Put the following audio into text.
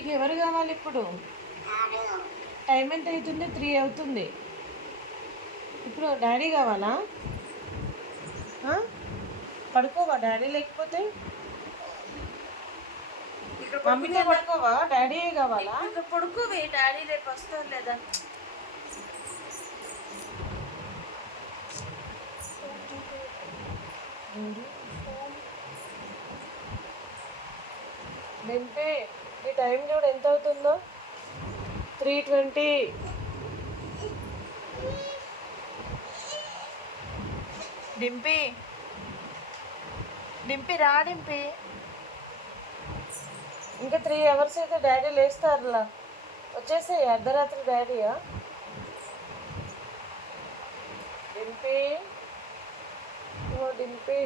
నీకు ఎవరు కావాలి ఇప్పుడు? టైం ఎంత అవుతుంది? 3 అవుతుంది. ఇప్పుడు డాడీ కావాలా? పడుకోవా డాడీ లేకపోతే? మమ్మీతో పడుకోవా? డాడీ కావాలా? పడుకోవే, డాడీ రేపు వస్తారు లేదా? డింపి, ఈ టైం చూడు ఎంత అవుతుందో. 3:20. డింపి, డింపి రా డింపి. ఇంకా 3 అవర్స్ అయితే డాడీ లేస్తారులా. వచ్చేసాయి అర్ధరాత్రి డాడీయా? డింపి, ఓ డింపి.